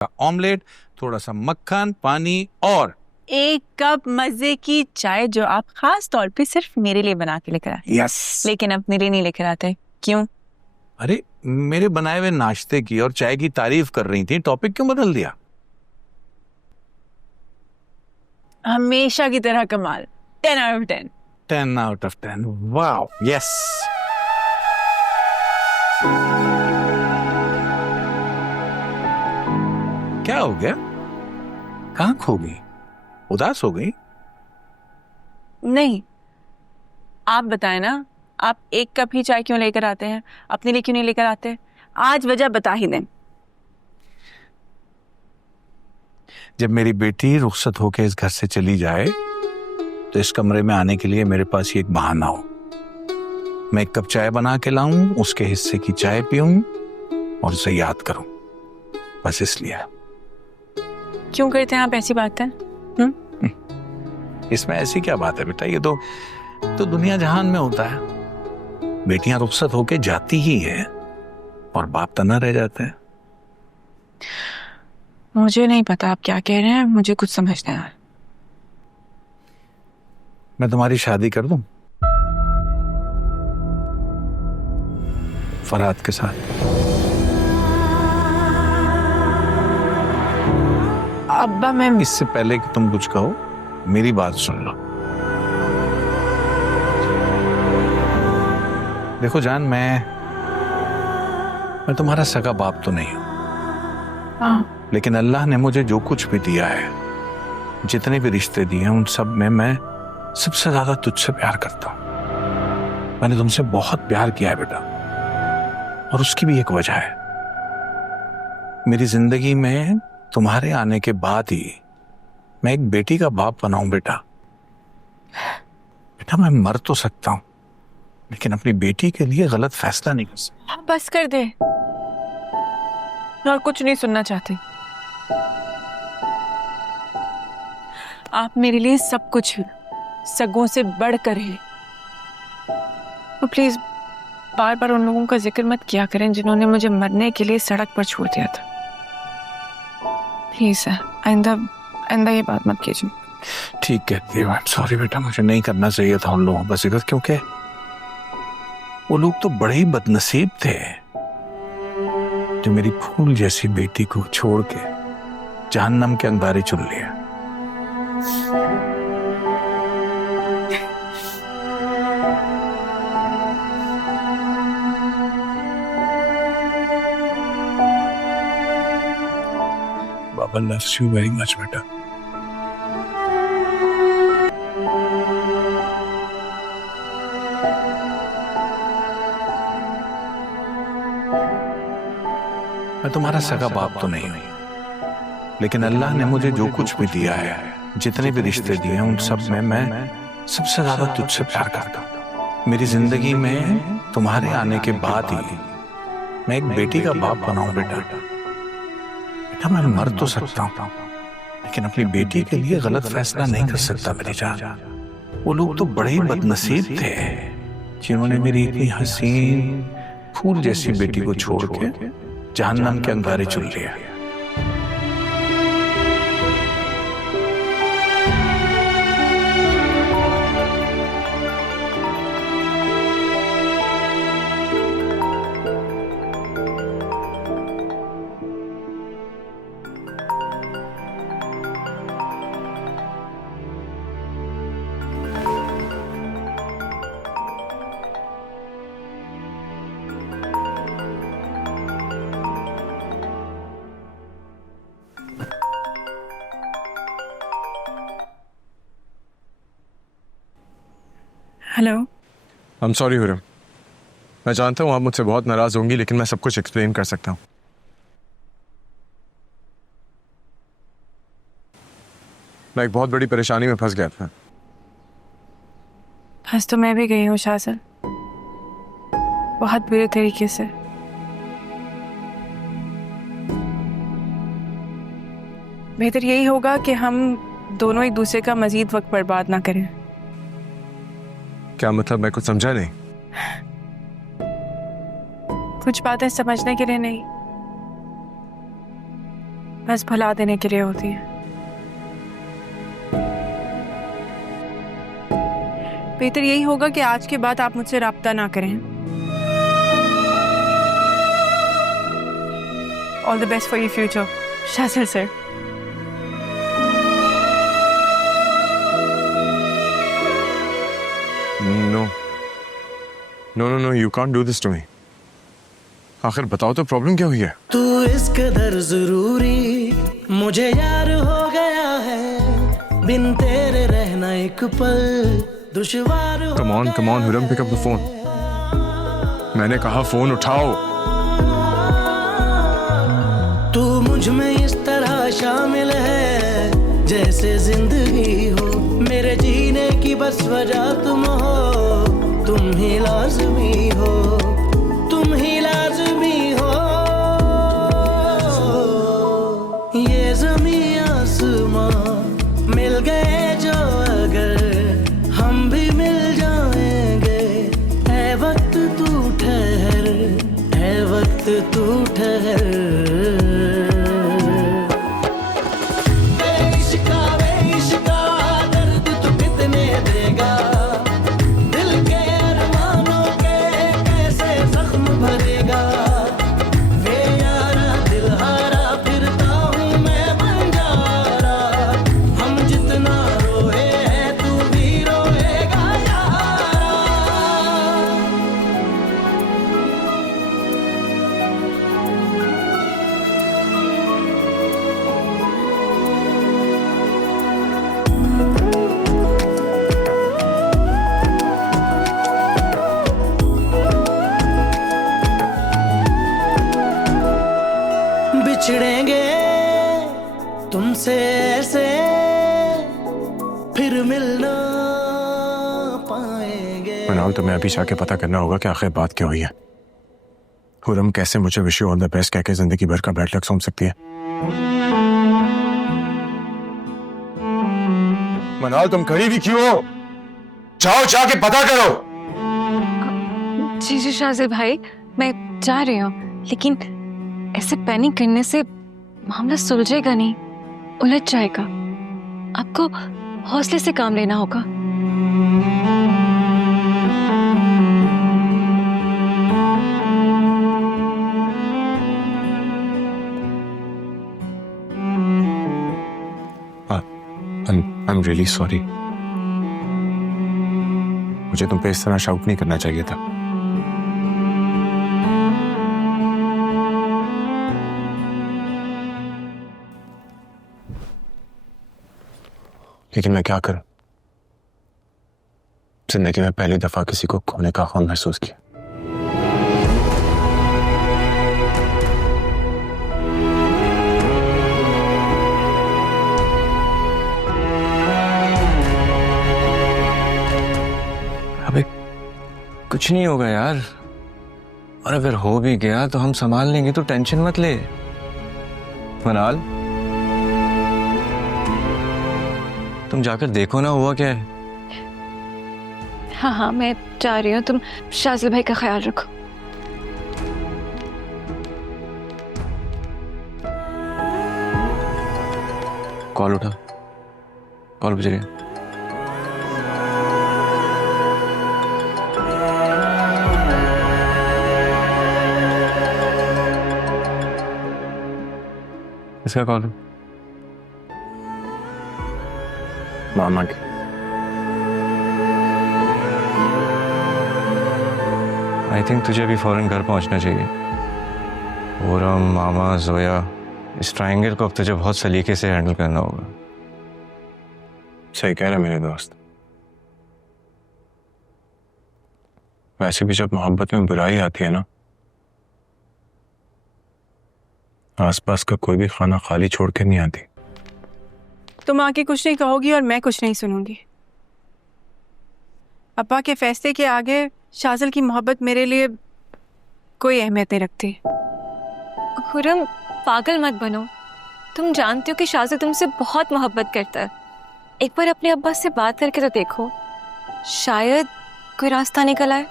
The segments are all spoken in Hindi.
ऑमलेट, थोड़ा सा मक्खन, पानी और 1 कप मजे की चाय जो आप खास तौर पे सिर्फ मेरे लिए बना के लेकर आए। यस। लेकिन अपने लिए नहीं लेकर आते, क्यों? अरे मेरे बनाए हुए नाश्ते की और चाय की तारीफ कर रही थी, टॉपिक क्यों बदल दिया? हमेशा की तरह कमाल। 10 out of 10। 10 out of 10। Wow, yes. क्या हो गया? कहाँ खो गई? उदास हो गई? नहीं, आप बताएं ना, आप 1 कप ही चाय क्यों लेकर आते हैं? अपने लिए क्यों नहीं लेकर आते? आज वजह बता ही दें। जब मेरी बेटी रुखसत होकर इस घर से चली जाए तो इस कमरे में आने के लिए मेरे पास ये एक बहाना हो। मैं 1 कप चाय बना के लाऊं, उसके हिस्से की चाय पीऊं और उसे याद करूं, बस इसलिए। क्यों करते हैं आप ऐसी बातें? इसमें ऐसी क्या बात है बेटा? ये तो दुनिया जहान में होता है। बेटियां रुखसत होके जाती ही है और बाप तना रह जाते हैं। मुझे नहीं पता आप क्या कह रहे हैं, मुझे कुछ समझ नहीं आ रहा। मैं तुम्हारी शादी कर दूं फरहाद के साथ? अब्बा, मैं इससे पहले कि तुम कुछ कहो, मेरी बात सुन लो। देखो जान, मैं तुम्हारा सगा बाप तो नहीं हूं, लेकिन अल्लाह ने मुझे जो कुछ भी दिया है, जितने भी रिश्ते दिए हैं, उन सब में मैं सबसे ज्यादा तुझसे प्यार करता हूं। मैंने तुमसे बहुत प्यार किया है बेटा, और उसकी भी एक वजह है। मेरी जिंदगी में तुम्हारे आने के बाद ही मैं एक बेटी का बाप बनाऊं बेटा। बेटा मैं मर तो सकता हूं, लेकिन अपनी बेटी के लिए गलत फैसला नहीं कर सकता। बस कर दे, और कुछ नहीं सुनना चाहती। आप मेरे लिए सब कुछ हैं, सगों से बढ़कर हैं। तो प्लीज बार बार उन लोगों का जिक्र मत किया करें जिन्होंने मुझे मरने के लिए सड़क पर छोड़ दिया था। प्लीज आइंदा ये बात मत कीजिए। ठीक कहती है। सॉरी बेटा, मुझे नहीं करना चाहिए था उन लोगों का जिक्र, क्योंकि वो लोग तो बड़े ही बदनसीब थे जो मेरी फूल जैसी बेटी को छोड़ के जहन्नम के अंगारे चुन लिया। बाबा loves you very much बेटा। मैं तुम्हारा सगा बाप तो नहीं हूं, लेकिन अल्लाह ने मुझे जो कुछ भी दिया है, जितने भी रिश्ते दिए हैं, उन सब में मैं सबसे ज्यादा तुझसे प्यार करता हूं। मेरी जिंदगी में तुम्हारे आने के बाद ही मैं एक बेटी का बाप बनाऊं बेटा। बेटा मैं मर तो सकता हूं, लेकिन अपनी बेटी के लिए गलत फैसला नहीं कर सकता मेरी जान। वो लोग तो बड़े ही बदनसीब थे जिन्होंने मेरी इतनी हसीन फूल जैसी बेटी को छोड़ के जहन्नम के अंगारे चुन लिया। हेलो। आई एम सॉरी हुरम, मैं जानता हूँ आप मुझसे बहुत नाराज होंगी, लेकिन मैं सब कुछ एक्सप्लेन कर सकता हूँ। मैं एक बहुत बड़ी परेशानी में फंस गया था। फंस तो मैं भी गई हूँ शासन, बहुत बुरे तरीके से। बेहतर यही होगा कि हम दोनों एक दूसरे का मजीद वक्त बर्बाद ना करें। क्या मतलब? मैं कुछ समझा नहीं। कुछ बातें समझने के लिए नहीं, बस भला देने के लिए होती है। बेहतर यही होगा कि आज के बाद आप मुझसे राब्ता ना करें। All the best for your future Shazil sir. No no no no, you can't do this to me. आखिर बताओ तो प्रॉब्लम क्या हुई है? तू इस कदर जरूरी मुझे यार हो गया है, बिन तेरे रहना एक पल दुश्वार हो come on Hurrem, pick up the phone. मैंने कहा फोन उठाओ। तू मुझ में इस तरह शामिल है जैसे जिंदगी हो, मेरे जीने की बस वजह तुम हो, तुम ही लाज़मी हो, तुम ही लाज़मी हो। ये ज़मीं आसमां मिल गए जो अगर हम भी मिल जाएंगे, है वक्त तू ठहर, है वक्त तू ठहर। बिछड़ेंगे तुमसे ऐसे फिर मिलना पाएंगे। मनाल, तुम्हें अभी जाके पता करना होगा कि आखिर बात क्या हुई है। हुरम कैसे मुझे wish you all the best कह के जिंदगी भर का बैड लक सौंप सकती है? मनाल, तुम खड़ी भी क्यों हो? जाओ जाके पता करो। जी जी शाज़िल भाई, मैं जा रही हूँ, लेकिन ऐसे पैनिक करने से मामला सुलझेगा नहीं, उलझ जाएगा। आपको हौसले से काम लेना होगा। I'm really sorry. मुझे तुम पे इस तरह शाउट नहीं करना चाहिए था। लेकिन मैं क्या करूं? जिंदगी में पहली दफा किसी को खोने का गम महसूस किया। अबे कुछ नहीं होगा यार, और अगर हो भी गया तो हम संभाल लेंगे, तो टेंशन मत ले। मनाल, तुम जाकर देखो ना हुआ क्या है। हाँ हाँ, मैं जा रही हूँ। तुम शाज़िल भाई का ख्याल रखो। कॉल उठा, कॉल बज रही है। इसका कॉल मामा की। आई थिंक तुझे अभी फौरन घर पहुंचना चाहिए। ओरम, मामा, जोया, इस ट्रायंगल को अब तुझे बहुत सलीके से हैंडल करना होगा। सही कह रहे मेरे दोस्त। वैसे भी जब मोहब्बत में बुराई आती है ना, आसपास का कोई भी खाना खाली छोड़ के नहीं आती। तुम आके कुछ नहीं कहोगी और मैं कुछ नहीं सुनूंगी। अब्बा के फैसले के आगे शाज़िल की मोहब्बत मेरे लिए कोई अहमियत नहीं रखती। खुरम, पागल मत बनो। तुम जानते हो कि शाज़िल तुमसे बहुत मोहब्बत करता है। एक बार अपने अब्बा से बात करके तो देखो, शायद कोई रास्ता निकल आए।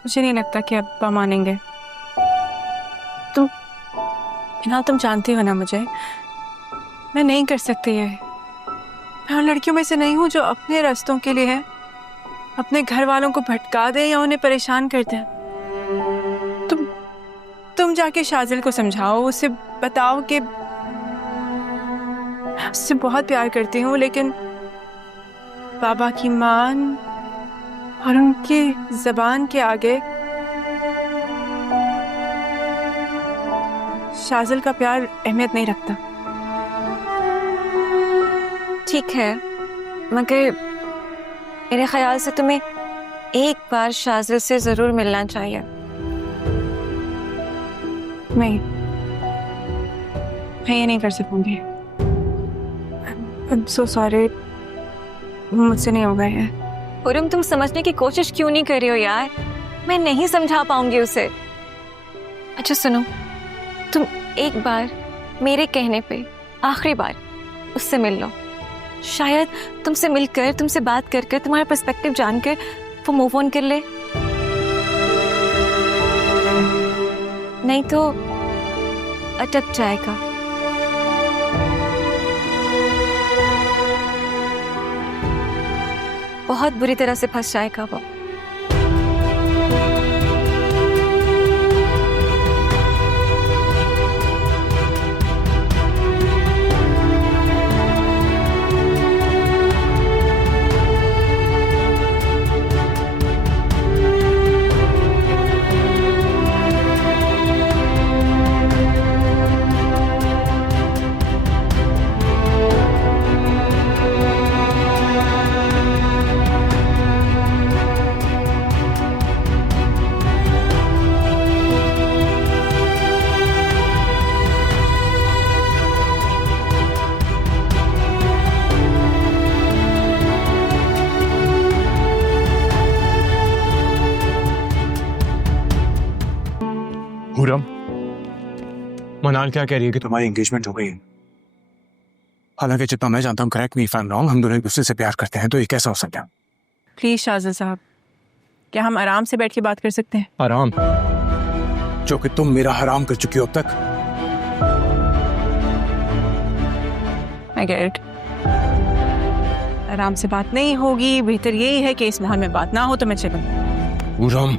मुझे नहीं लगता कि अब्बा मानेंगे। ना तुम जानती हो ना मुझे, मैं नहीं कर सकती ये। मैं उन लड़कियों में से नहीं हूँ जो अपने रास्तों के लिए है अपने घर वालों को भटका दे या उन्हें परेशान कर दे। तुम जाके शाजिल को समझाओ, उसे बताओ कि मैं उससे बहुत प्यार करती हूँ, लेकिन बाबा की मान और उनकी जबान के आगे शाजिल का प्यार अहमियत नहीं रखता। ठीक है, मगर मेरे ख्याल से तुम्हें एक बार शाजिल से जरूर मिलना चाहिए। नहीं, मैं ये नहीं कर सकूंगी। I'm so sorry, मुझसे नहीं होगा ये। खुरम, तुम समझने की कोशिश क्यों नहीं कर रही हो यार? मैं नहीं समझा पाऊंगी उसे। अच्छा सुनो, तुम एक बार मेरे कहने पे आखिरी बार उससे मिल लो। शायद तुमसे मिलकर, तुमसे बात कर कर, तुम्हारा पर्सपेक्टिव जानकर वो मूव ऑन कर ले। नहीं तो अटक जाएगा। बहुत बुरी तरह से फंस जाएगा वो। हुरम, मनाल क्या कह रही है कि तुम्हारी एंगेजमेंट हो गई है। हालांकि जितना मैं जानता हूँ, correct me if I am wrong, हम दोनों एक दूसरे से प्यार करते हैं, तो ये कैसा हो सकता है? प्लीज शाजिल साहब, क्या हम आराम से बैठ के बात कर सकते हैं? आराम? जो कि तुम मेरा हराम कर चुकी हो अब तक। I get it. आराम से बात नहीं होगी, बेहतर यही है कि इस माहौल में बात ना हो तो मैं चलूं। हुरम,